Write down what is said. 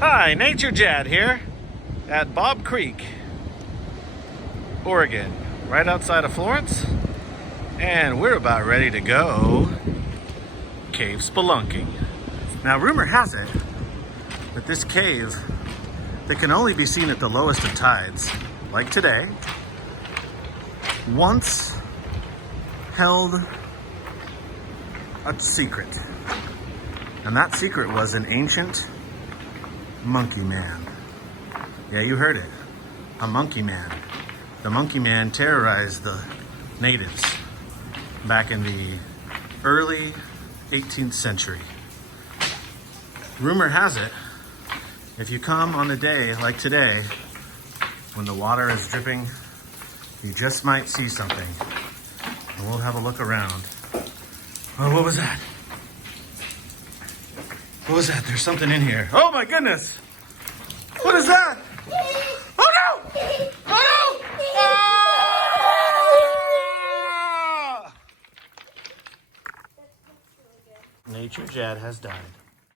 Hi, Nature Jadd here at Bob Creek, Oregon, right outside of Florence. And we're about ready to go cave spelunking. Now, rumor has it that this cave that can only be seen at the lowest of tides, like today, once held a secret. And that secret was an ancient monkey man. Yeah, you heard it. A monkey man. The monkey man terrorized the natives back in the early 18th century. Rumor has it, if you come on a day like today, when the water is dripping, you just might see something. And we'll have a look around. Oh, what was that? What was that? There's something in here. Oh my goodness! What is that? Oh no! Oh no! Ah! Nature Jadd has died.